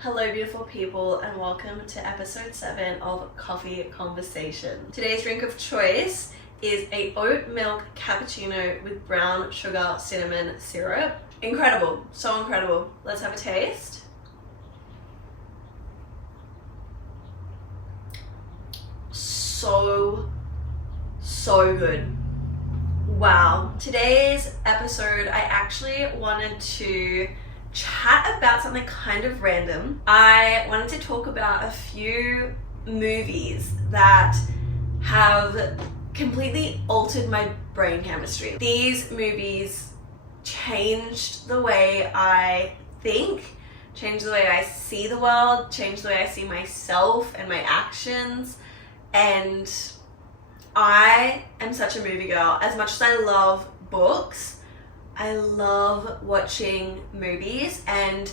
Hello beautiful people and welcome to episode 7 of Coffee Conversation. Today's drink of choice is a oat milk cappuccino with brown sugar cinnamon syrup. Incredible, so incredible. Let's have a taste. So good. Wow. Today's episode I actually wanted to chat about something kind of random. I wanted to talk about a few movies that have completely altered my brain chemistry. These movies changed the way I think, changed the way I see the world, changed the way I see myself and my actions. And I am such a movie girl. As much as I love books, I love watching movies, and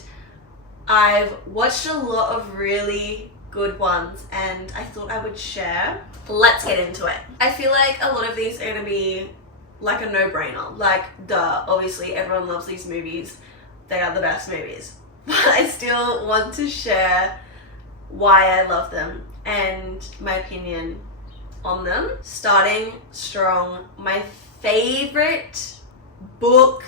I've watched a lot of really good ones and I thought I would share. Let's get into it. I feel like a lot of these are gonna be like a no-brainer. Like, duh, obviously everyone loves these movies. They are the best movies. But I still want to share why I love them and my opinion on them. Starting strong, my favorite book,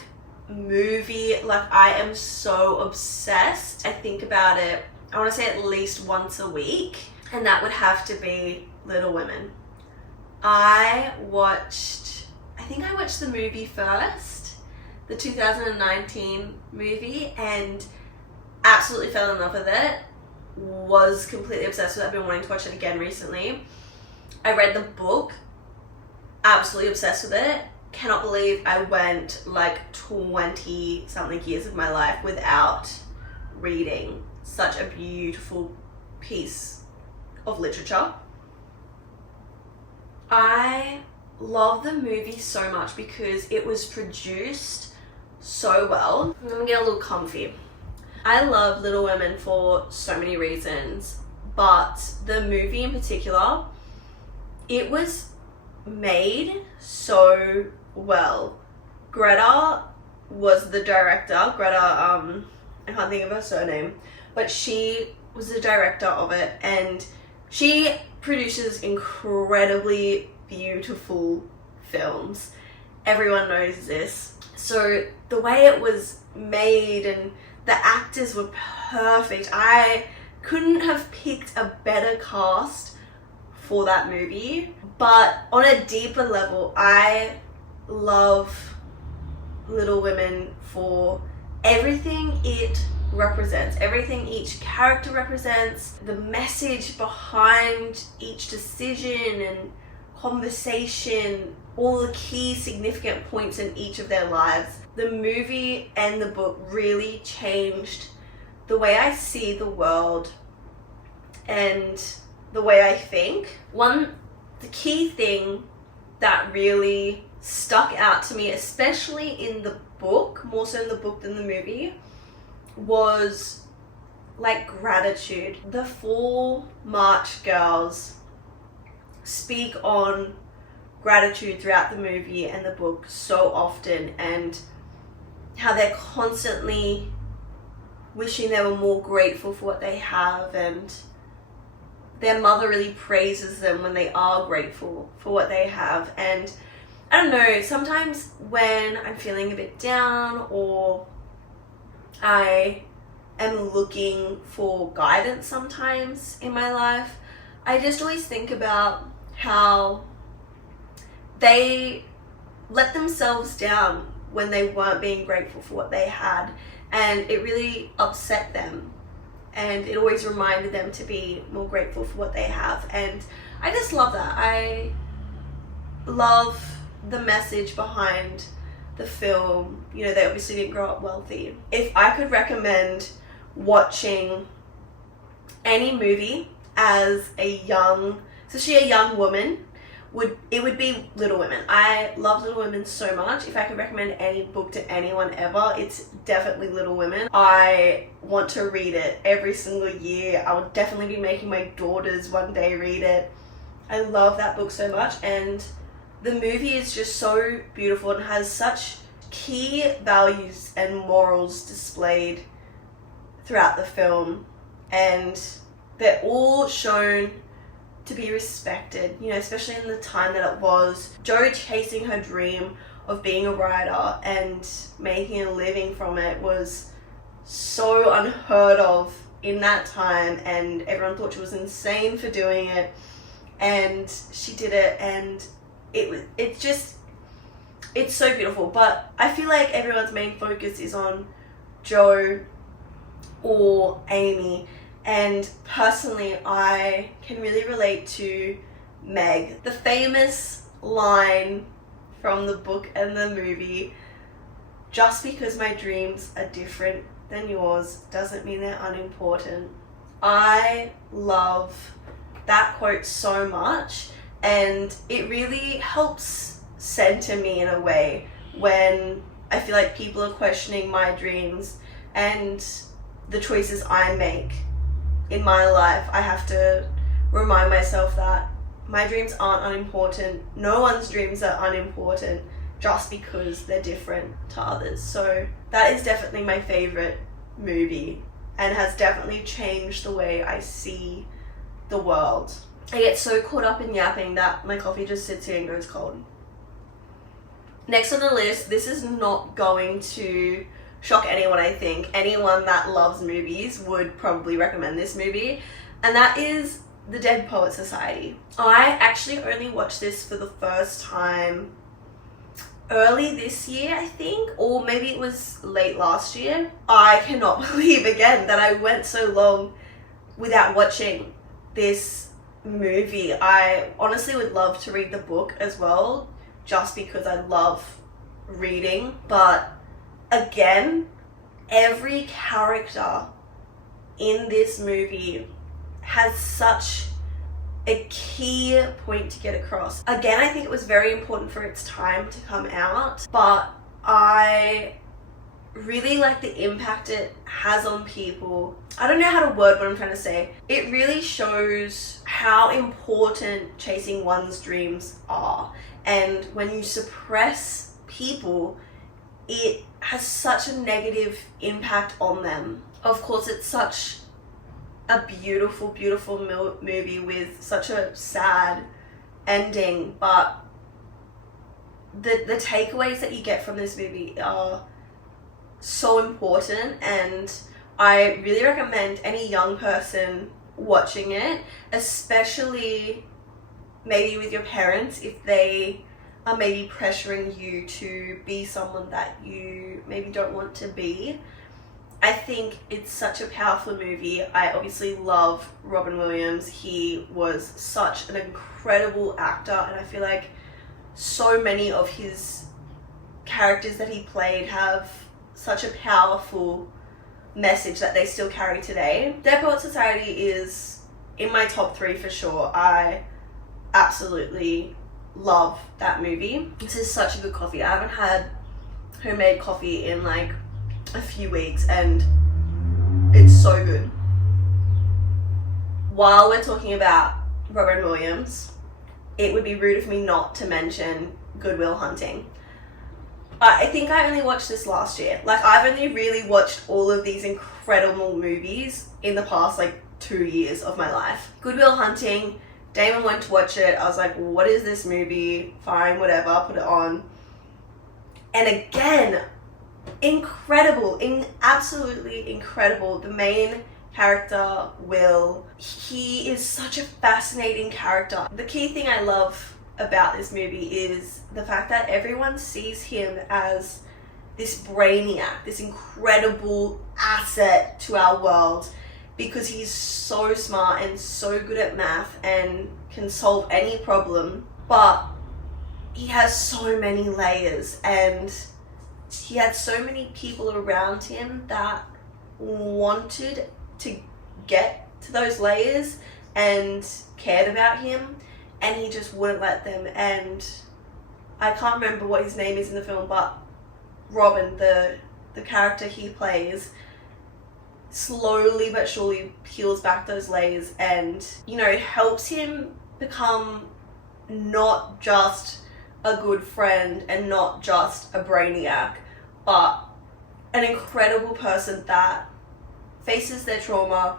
movie, like I am so obsessed. I think about it, I want to say at least once a week, and that would have to be Little Women. I think I watched the movie first, the 2019 movie, and absolutely fell in love with it. Was completely obsessed with it. I've been wanting to watch it again recently. I read the book, absolutely obsessed with it. Cannot believe I went like 20 something years of my life without reading such a beautiful piece of literature. I love the movie so much because it was produced so well. I'm gonna get a little comfy. I love Little Women for so many reasons, but the movie in particular, it was made so well. Greta was the director. Greta, I can't think of her surname, but she was the director of it, and she produces incredibly beautiful films. Everyone knows this. So the way it was made and the actors were perfect. I couldn't have picked a better cast for that movie. But on a deeper level, I love Little Women for everything it represents, everything each character represents, the message behind each decision and conversation, all the key significant points in each of their lives. The movie and the book really changed the way I see the world and the way I think. The key thing that really stuck out to me, especially in the book, more so in the book than the movie, was like gratitude. The 4 March girls speak on gratitude throughout the movie and the book so often, and how they're constantly wishing they were more grateful for what they have, and their mother really praises them when they are grateful for what they have. And I don't know, sometimes when I'm feeling a bit down or I am looking for guidance sometimes in my life, I just always think about how they let themselves down when they weren't being grateful for what they had, and it really upset them. And it always reminded them to be more grateful for what they have. And I just love that. I love the message behind the film. You know, they obviously didn't grow up wealthy. If I could recommend watching any movie as especially a young woman, it would be Little Women. I love Little Women so much. If I could recommend any book to anyone ever, it's definitely Little Women. I want to read it every single year. I would definitely be making my daughters one day read it. I love that book so much, and the movie is just so beautiful and has such key values and morals displayed throughout the film. and they're all shown to be respected, you know, especially in the time that it was. Jo chasing her dream of being a writer and making a living from it was so unheard of in that time, and everyone thought she was insane for doing it, and she did it, and it's so beautiful. But I feel like everyone's main focus is on Jo or Amy, and personally I can really relate to Meg. The famous line from the book and the movie, "Just because my dreams are different than yours doesn't mean they're unimportant." I love that quote so much, and it really helps center me in a way when I feel like people are questioning my dreams and the choices I make in my life. I have to remind myself that my dreams aren't unimportant. No one's dreams are unimportant just because they're different to others. So that is definitely my favorite movie and has definitely changed the way I see the world. I get so caught up in yapping that my coffee just sits here and goes cold. Next on the list, this is not going to shock anyone. I think anyone that loves movies would probably recommend this movie, and that is The Dead Poets Society. I actually only watched this for the first time early this year, I think, or maybe it was late last year. I cannot believe again that I went so long without watching this movie. I honestly would love to read the book as well, just because I love reading. But again, every character in this movie has such a key point to get across. Again, I think it was very important for its time to come out, but I really like the impact it has on people. I don't know how to word what I'm trying to say. It really shows how important chasing one's dreams are, and when you suppress people, it has such a negative impact on them. Of course, it's such a beautiful, beautiful movie with such a sad ending, but the takeaways that you get from this movie are so important, and I really recommend any young person watching it, especially maybe with your parents, if they are maybe pressuring you to be someone that you maybe don't want to be. I think it's such a powerful movie. I obviously love Robin Williams. He was such an incredible actor, and I feel like so many of his characters that he played have such a powerful message that they still carry today. Dead Poets Society is in my top 3 for sure. I absolutely love that movie. This is such a good coffee. I haven't had homemade coffee in like a few weeks, and it's so good. While we're talking about Robin Williams, it would be rude of me not to mention Good Will Hunting. I think I only watched this last year. Like, I've only really watched all of these incredible movies in the past like 2 years of my life. Good Will Hunting, Damon went to watch it. I was like, what is this movie? Fine, whatever, put it on. And again, incredible, absolutely incredible. The main character, Will, he is such a fascinating character. The key thing I love about this movie is the fact that everyone sees him as this brainiac, this incredible asset to our world, because he's so smart and so good at math and can solve any problem. But he has so many layers, and he had so many people around him that wanted to get to those layers and cared about him, and he just wouldn't let them. And I can't remember what his name is in the film, but Robin, the character he plays, slowly but surely peels back those layers and, you know, helps him become not just a good friend and not just a brainiac, but an incredible person that faces their trauma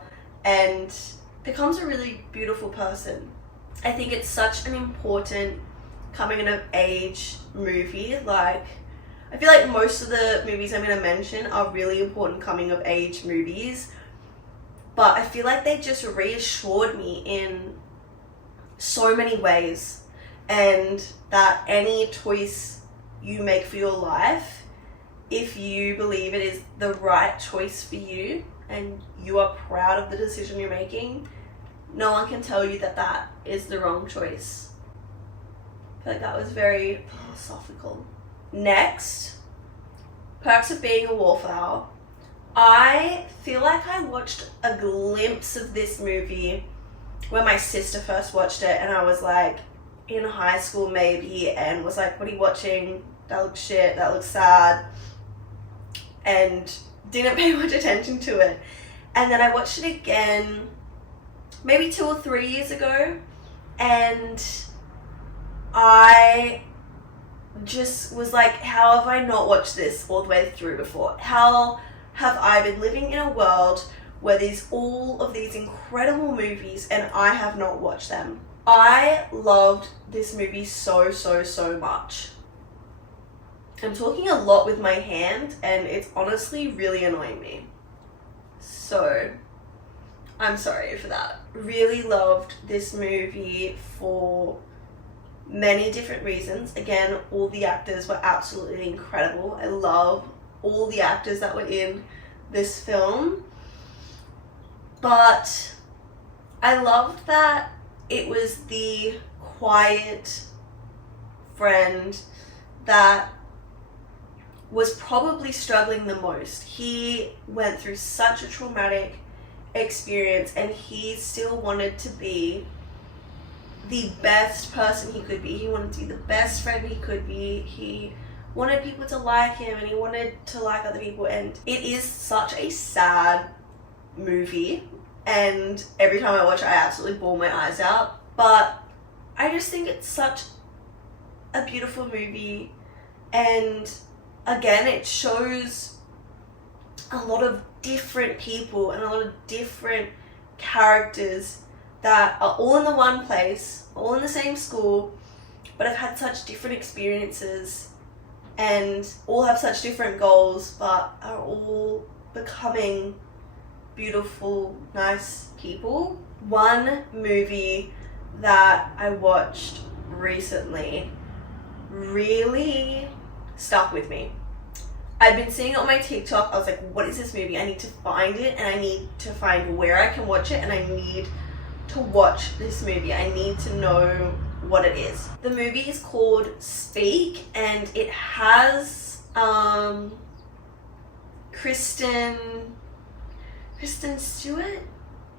and becomes a really beautiful person. I think it's such an important coming of age movie. Like, I feel like most of the movies I'm going to mention are really important coming of age movies, but I feel like they just reassured me in so many ways, and that any choice you make for your life, if you believe it is the right choice for you and you are proud of the decision you're making, no one can tell you that that is the wrong choice. I feel like that was very philosophical. Next, Perks of Being a Wallflower. I feel like I watched a glimpse of this movie when my sister first watched it, and I was like in high school maybe, and was like, what are you watching? That looks shit, that looks sad, and didn't pay much attention to it. And then I watched it again maybe 2 or 3 years ago, and I just was like, how have I not watched this all the way through before? How have I been living in a world where there's all of these incredible movies and I have not watched them? I loved this movie so much. I'm talking a lot with my hand, and it's honestly really annoying me. So I'm sorry for that. Really loved this movie for many different reasons. Again, all the actors were absolutely incredible. I love all the actors that were in this film. But I loved that it was the quiet friend that was probably struggling the most. He went through such a traumatic experience, and he still wanted to be the best person he could be. He wanted to be the best friend he could be. He wanted people to like him, and he wanted to like other people. And it is such a sad movie, and every time I watch it, I absolutely bawl my eyes out. But I just think it's such a beautiful movie, and again, it shows a lot of different people and a lot of different characters that are all in the one place, all in the same school, but have had such different experiences and all have such different goals, but are all becoming beautiful, nice people. One movie that I watched recently really stuck with me. I've been seeing it on my TikTok. I was like, what is this movie? I need to find it, and I need to find where I can watch it, and I need to watch this movie. I need to know what it is. The movie is called Speak, and it has Kristen Stewart,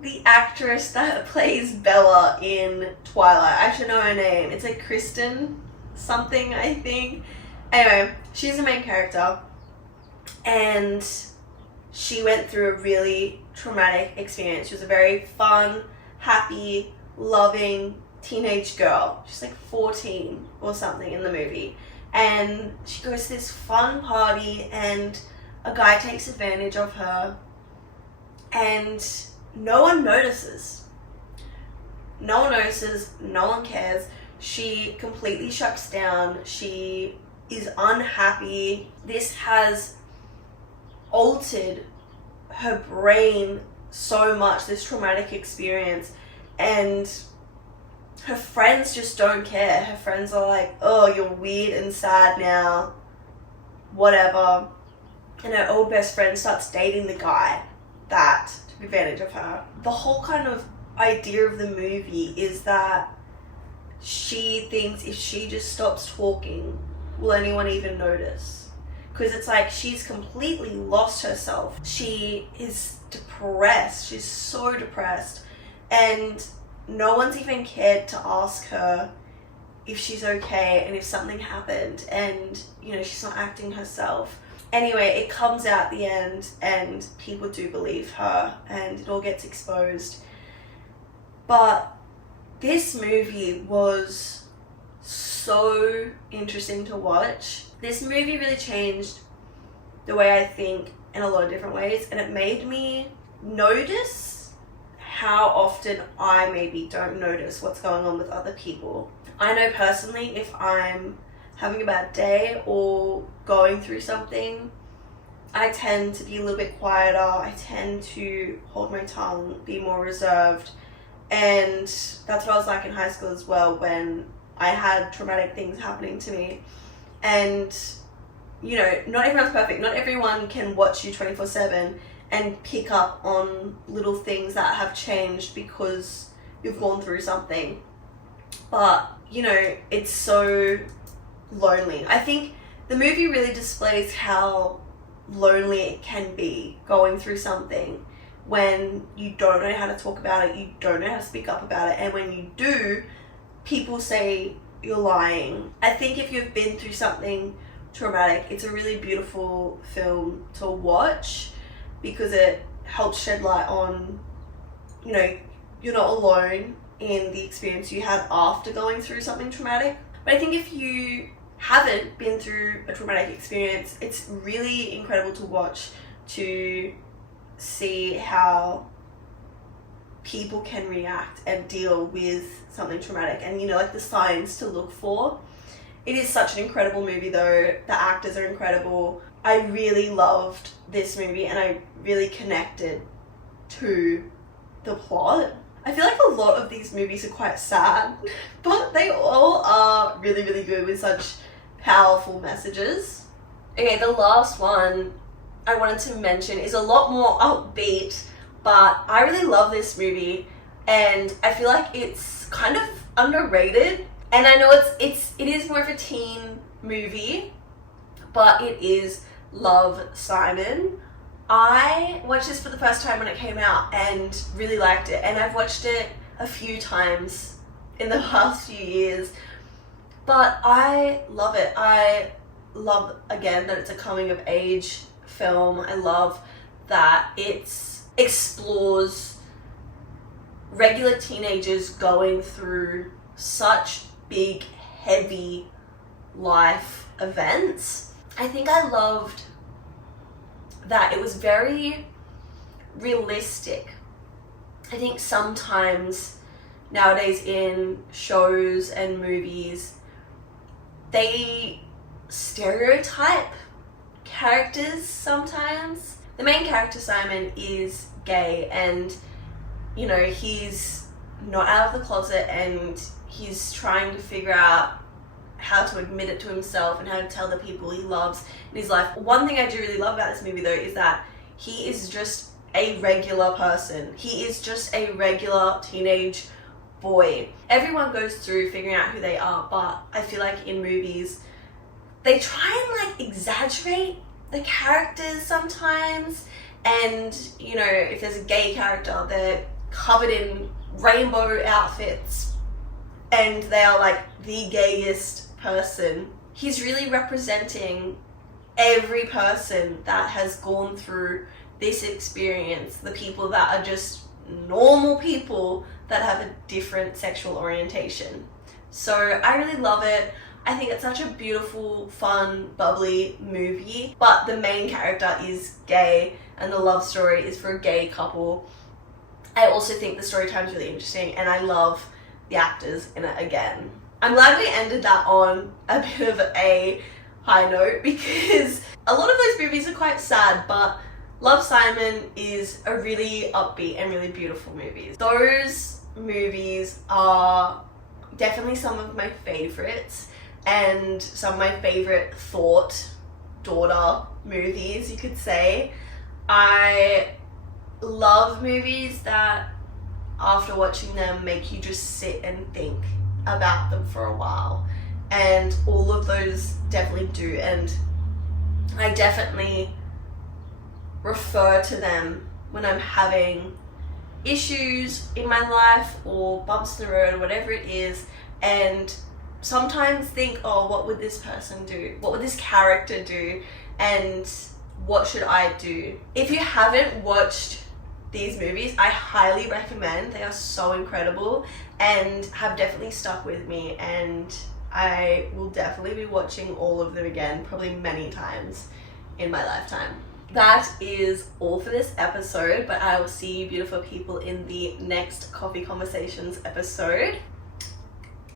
the actress that plays Bella in Twilight. I should know her name. It's like Kristen something, I think. Anyway, she's the main character, and she went through a really traumatic experience. She was a very fun, happy, loving teenage girl. She's like 14 or something in the movie, and she goes to this fun party, and a guy takes advantage of her, and no one notices. No one notices, no one cares. She completely shuts down. She is unhappy. This has altered her brain so much, this traumatic experience, and her friends just don't care. Her friends are like, oh, you're weird and sad now, whatever. And her old best friend starts dating the guy that took advantage of her. The whole kind of idea of the movie is that she thinks if she just stops talking, will anyone even notice? Because it's like she's completely lost herself. She is depressed. She's so depressed. And no one's even cared to ask her if she's okay and if something happened. And, you know, she's not acting herself. Anyway, it comes out at the end, and people do believe her, and it all gets exposed. But this movie was so interesting to watch. This movie really changed the way I think in a lot of different ways, and it made me notice how often I maybe don't notice what's going on with other people. I know personally, if I'm having a bad day or going through something, I tend to be a little bit quieter. I tend to hold my tongue, be more reserved. And that's what I was like in high school as well, when I had traumatic things happening to me. And, you know, not everyone's perfect. Not everyone can watch you 24/7 and pick up on little things that have changed because you've gone through something. But, you know, it's so lonely. I think the movie really displays how lonely it can be going through something when you don't know how to talk about it, you don't know how to speak up about it, and when you do, people say you're lying. I think if you've been through something traumatic, it's a really beautiful film to watch because it helps shed light on, you know, you're not alone in the experience you had after going through something traumatic. But I think if you haven't been through a traumatic experience, it's really incredible to watch, to see how people can react and deal with something traumatic, and, you know, like the signs to look for. It is such an incredible movie though. The actors are incredible. I really loved this movie and I really connected to the plot. I feel like a lot of these movies are quite sad, but they all are really, really good with such powerful messages. Okay, the last one I wanted to mention is a lot more upbeat, but I really love this movie and I feel like it's kind of underrated. And I know it is more of a teen movie, but it is Love, Simon. I watched this for the first time when it came out and really liked it, and I've watched it a few times in the past few years, but I love it. I love, again, that it's a coming of age film. I love that it explores regular teenagers going through such big, heavy life events. I think I loved that it was very realistic. I think sometimes nowadays in shows and movies, they stereotype characters sometimes. The main character, Simon, is gay and, you know, he's not out of the closet and he's trying to figure out how to admit it to himself and how to tell the people he loves in his life. One thing I do really love about this movie though is that he is just a regular person. He is just a regular teenage boy. Everyone goes through figuring out who they are, but I feel like in movies they try and like exaggerate the characters sometimes, and, you know, if there's a gay character, they're covered in rainbow outfits and they are like the gayest person. He's really representing every person that has gone through this experience, the people that are just normal people that have a different sexual orientation. So I really love it. I think it's such a beautiful, fun, bubbly movie, but the main character is gay and the love story is for a gay couple. I also think the story time is really interesting and I love the actors in it again. I'm glad we ended that on a bit of a high note because a lot of those movies are quite sad, but Love, Simon is a really upbeat and really beautiful movie. Those movies are definitely some of my favorites and some of my favorite thought daughter movies, you could say. I love movies that after watching them make you just sit and think about them for a while, and all of those definitely do, and I definitely refer to them when I'm having issues in my life or bumps in the road or whatever it is, and sometimes think, oh, what would this person do? What would this character do? And what should I do? If you haven't watched these movies, I highly recommend. They are so incredible and have definitely stuck with me, and I will definitely be watching all of them again, probably many times in my lifetime. That is all for this episode, but I will see you beautiful people in the next Coffee Conversations episode.